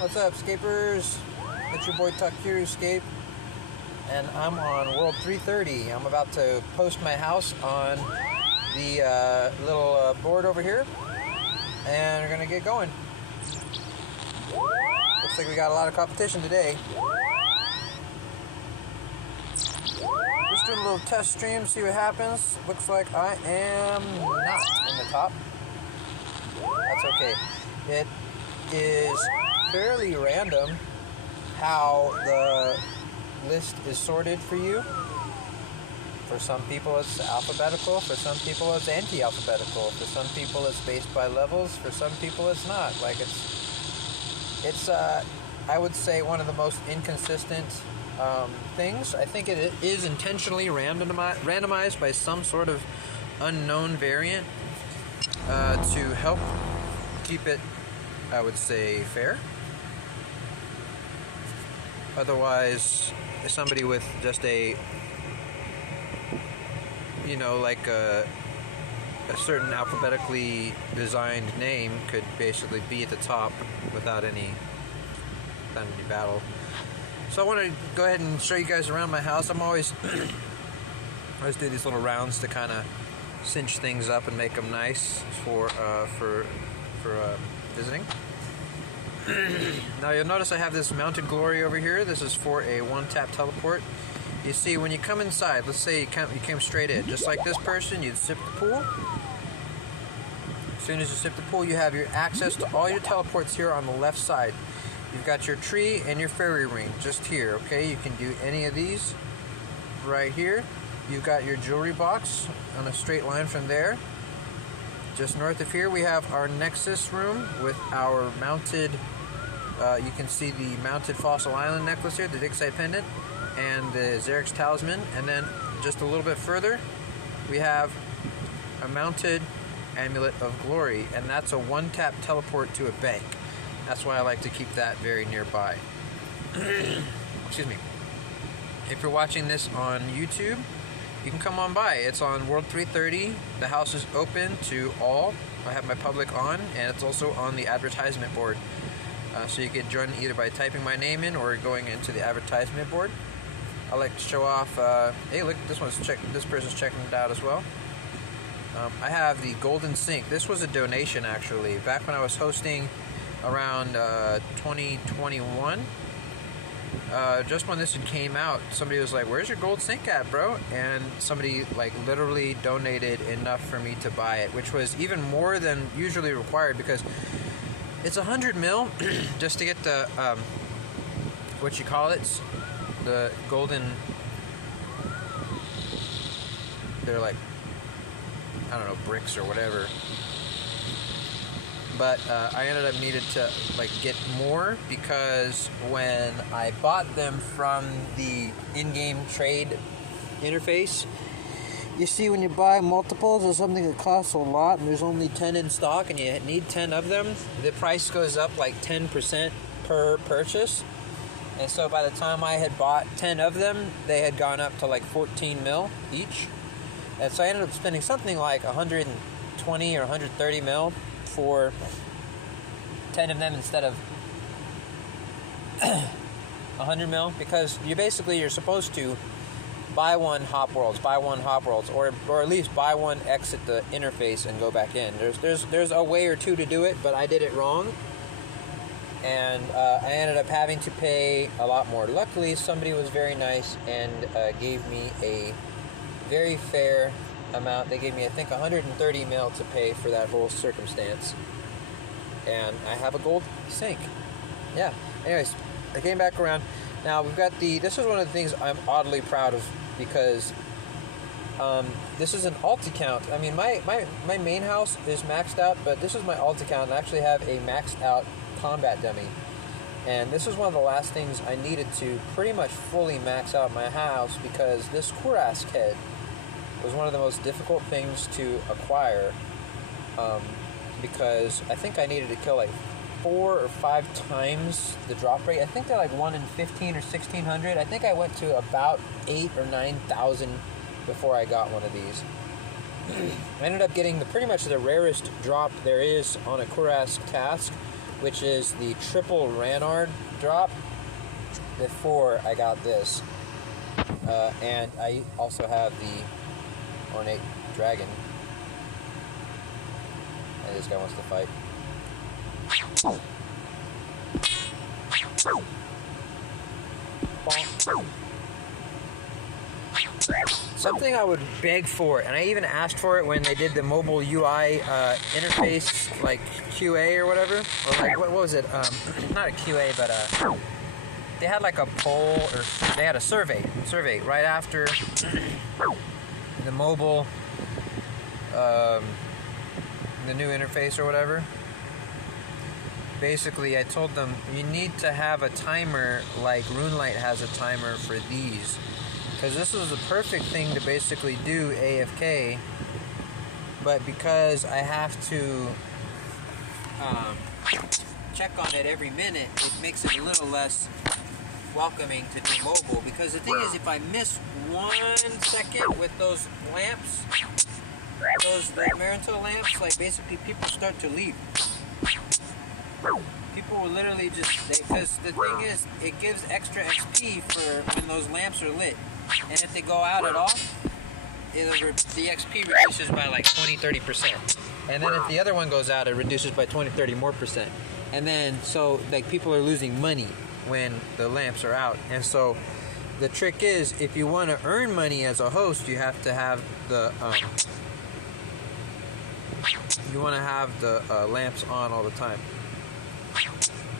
What's up, Scapers? It's your boy TakiruScape, and I'm on World 330. I'm about to post my house on the little board over here, and we're gonna get going. Looks like we got a lot of competition today. Just doing a little test stream, see what happens. Looks like I am not in the top. That's okay. It is fairly random how the list is sorted for you. For some people it's alphabetical, for some people it's anti-alphabetical, for some people it's based by levels, for some people it's not. Like it's I would say one of the most inconsistent things. I think it is intentionally randomized by some sort of unknown variant to help keep it, I would say, fair. Otherwise, somebody with just a, you know, like a certain alphabetically designed name could basically be at the top without any battle. So I want to go ahead and show you guys around my house. I always do these little rounds to kind of cinch things up and make them nice for visiting. Now you'll notice I have this mounted glory over here. This is for a one-tap teleport. You see, when you come inside, let's say you came straight in, just like this person, you'd sip the pool. As soon as you sip the pool, you have your access to all your teleports here on the left side. You've got your tree and your fairy ring just here, okay? You can do any of these right here. You've got your jewelry box on a straight line from there. Just north of here, we have our Nexus room with our mounted, you can see the mounted Fossil Island necklace here, the dig site pendant, and the Xerix talisman. And then just a little bit further, we have a mounted Amulet of Glory, and that's a one-tap teleport to a bank. That's why I like to keep that very nearby. Excuse me. If you're watching this on YouTube, you can come on by. It's on World 330. The house is open to all. I have my public on, and it's also on the advertisement board. So you can join either by typing my name in or going into the advertisement board. I like to show off. Hey, look, this person's checking it out as well. I have the golden sink. This was a donation, actually, back when I was hosting around 2021. Just when this came out, somebody was like, "Where's your gold sink at, bro?" And somebody like literally donated enough for me to buy it, which was even more than usually required because it's 100 mil just to get the what you call it, the golden. They're like, I don't know, bricks or whatever. But I ended up needed to like get more because when I bought them from the in-game trade interface, you see when you buy multiples of something that costs a lot and there's only 10 in stock and you need 10 of them, the price goes up like 10% per purchase. And so by the time I had bought 10 of them, they had gone up to like 14 mil each. And so I ended up spending something like 120 or 130 mil for 10 of them instead of 100 mil, because you're supposed to buy one hop worlds, or at least buy one, exit the interface and go back in. There's a way or two to do it, but I did it wrong, and I ended up having to pay a lot more. Luckily, somebody was very nice and gave me a very fair amount. They gave me, I think, 130 mil to pay for that whole circumstance. And I have a gold sink. Yeah. Anyways, I came back around. Now we've got this is one of the things I'm oddly proud of because this is an alt account. I mean, my main house is maxed out, but this is my alt account. I actually have a maxed out combat dummy. And this is one of the last things I needed to pretty much fully max out my house because this Kurask head was one of the most difficult things to acquire because I think I needed to kill like 4 or 5 times the drop rate. I think they're like 1 in 15 or 1600. I think I went to about 8 or 9,000 before I got one of these. I ended up getting pretty much the rarest drop there is on a Kurask task, which is the triple Ranard drop, before I got this. And I also have the ornate dragon. And this guy wants to fight. Something I would beg for, and I even asked for it when they did the mobile UI interface, like QA or whatever, or like what was it? Not a QA, but they had like a poll, or they had a survey right after the mobile, the new interface or whatever. Basically, I told them you need to have a timer like RuneLite has a timer for these, because this was the perfect thing to basically do AFK, but because I have to check on it every minute, it makes it a little less welcoming to do mobile. Because the thing is, if I miss 1 second with those lamps, those Maranto lamps, like basically people start to leave. People will literally just, because the thing is, it gives extra XP for when those lamps are lit. And if they go out at all, the XP reduces by like 20-30%. And then if the other one goes out, it reduces by 20-30% more. And then, so like people are losing money when the lamps are out. And so the trick is, if you want to earn money as a host, you have to have the lamps on all the time.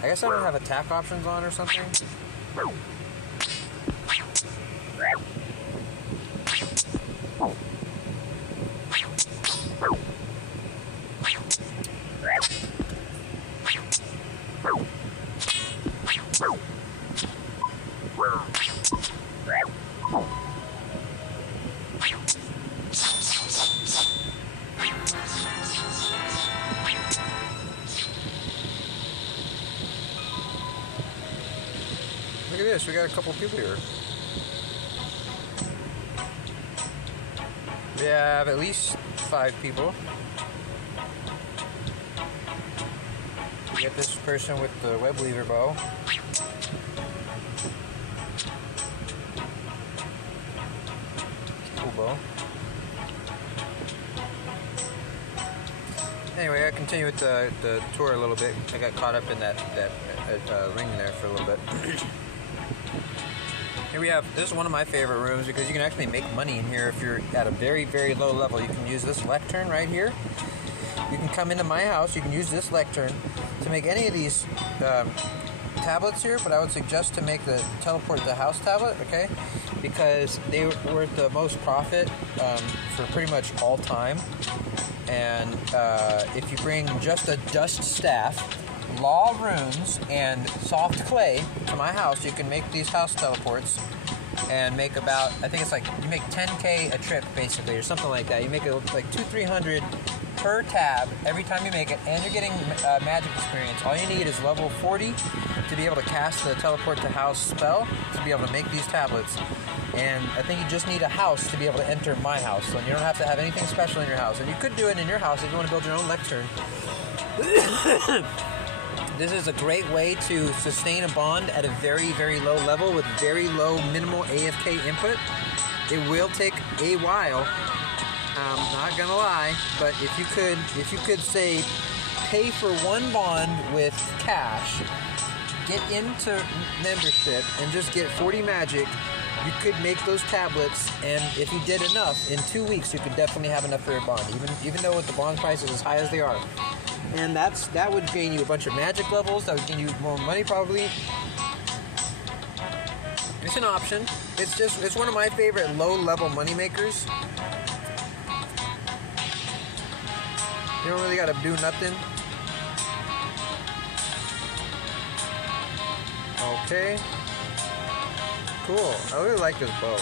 I guess I don't have attack options on or something. Look at this, we got a couple people here. We have at least 5 people. We got this person with the web weaver bow. Cool bow. Anyway, I continue with the tour a little bit. I got caught up in that ring there for a little bit. Here we have, this is one of my favorite rooms because you can actually make money in here if you're at a very, very low level. You can use this lectern right here. You can come into my house, you can use this lectern to make any of these tablets here, but I would suggest to make the teleport to house tablet, okay? Because they were the most profit for pretty much all time. And if you bring just a dust staff, law runes, and soft clay to my house, you can make these house teleports and make about, I think it's like, you make 10k a trip basically, or something like that. You make it like 200-300 per tab every time you make it, and you're getting magic experience. All you need is level 40 to be able to cast the teleport to house spell, to be able to make these tablets. And I think you just need a house to be able to enter my house, so you don't have to have anything special in your house. And you could do it in your house if you want to build your own lectern. This is a great way to sustain a bond at a very, very low level with very low minimal AFK input. It will take a while, not gonna lie, but if you could say pay for 1 bond with cash, get into membership, and just get 40 magic, you could make those tablets, and if you did enough, in 2 weeks you could definitely have enough for your bond, even though with the bond prices as high as they are. And that would gain you a bunch of magic levels, that would gain you more money probably. It's an option. It's one of my favorite low-level money makers. You don't really gotta do nothing. Okay. Cool. I really like this bow.